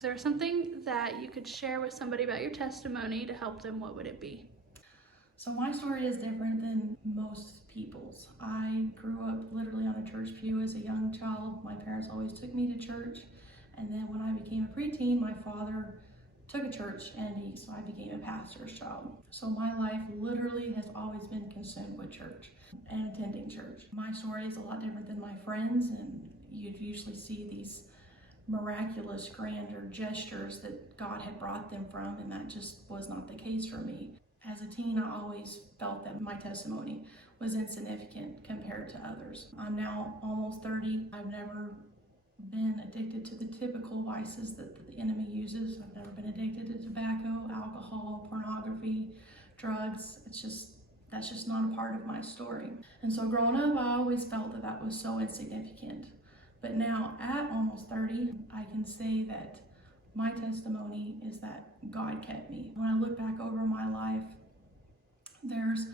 Is there something that you could share with somebody about your testimony to help them? What would it be? So my story is different than most people's. I grew up literally on a church pew as a young child. My parents always took me to church. And then when I became a preteen, my father took a church so I became a pastor's child. So my life literally has always been consumed with church and attending church. My story is a lot different than my friends, and you'd usually see these miraculous grandeur gestures that God had brought them from, and that just was not the case for me. As a teen, I always felt that my testimony was insignificant compared to others. I'm now almost 30. I've never been addicted to the typical vices that the enemy uses. I've never been addicted to tobacco, alcohol, pornography, drugs. That's just not a part of my story. And so growing up, I always felt that that was so insignificant. But now at almost 30, I can say that my testimony is that God kept me. When I look back over my life, there's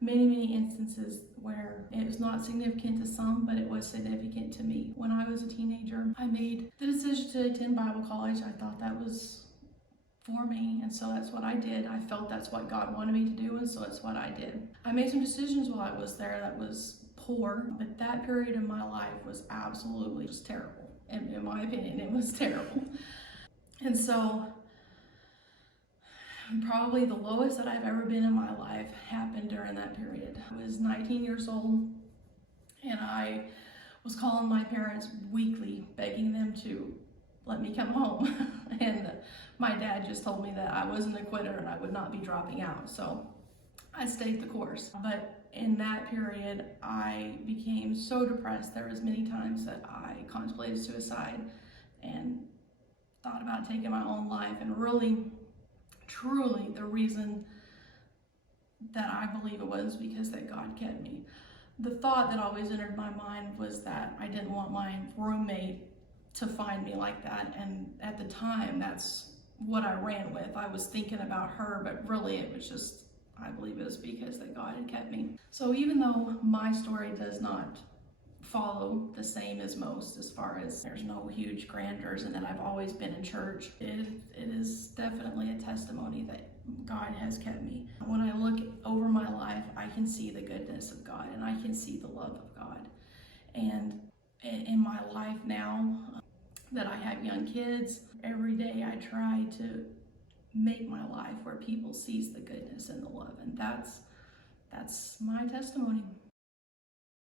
many instances where it was not significant to some, but it was significant to me. When I was a teenager, I made the decision to attend Bible college. I thought that was for me, and so that's what I did. I felt that's what God wanted me to do, and so it's what I did. I made some decisions while I was there that was poor, but that period of my life was absolutely just terrible. In my opinion, it was terrible. And so probably the lowest that I've ever been in my life happened during that period. I was 19 years old, and I was calling my parents weekly, begging them to let me come home. And my dad just told me that I wasn't a quitter and I would not be dropping out. So I stayed the course. But in that period, I became so depressed. There was many times that I contemplated suicide and thought about taking my own life. And really, truly, the reason that I believe it was because that God kept me. The thought that always entered my mind was that I didn't want my roommate to find me like that. And at the time, that's what I ran with. I was thinking about her, but really it was just, I believe it was because that God had kept me. So even though my story does not follow the same as most, as far as there's no huge grandeurs and that I've always been in church, it is definitely a testimony that God has kept me. When I look over my life, I can see the goodness of God and I can see the love of God. And in my life now that I have young kids, every day I try to make my life where people sees the goodness and the love, and that's my testimony.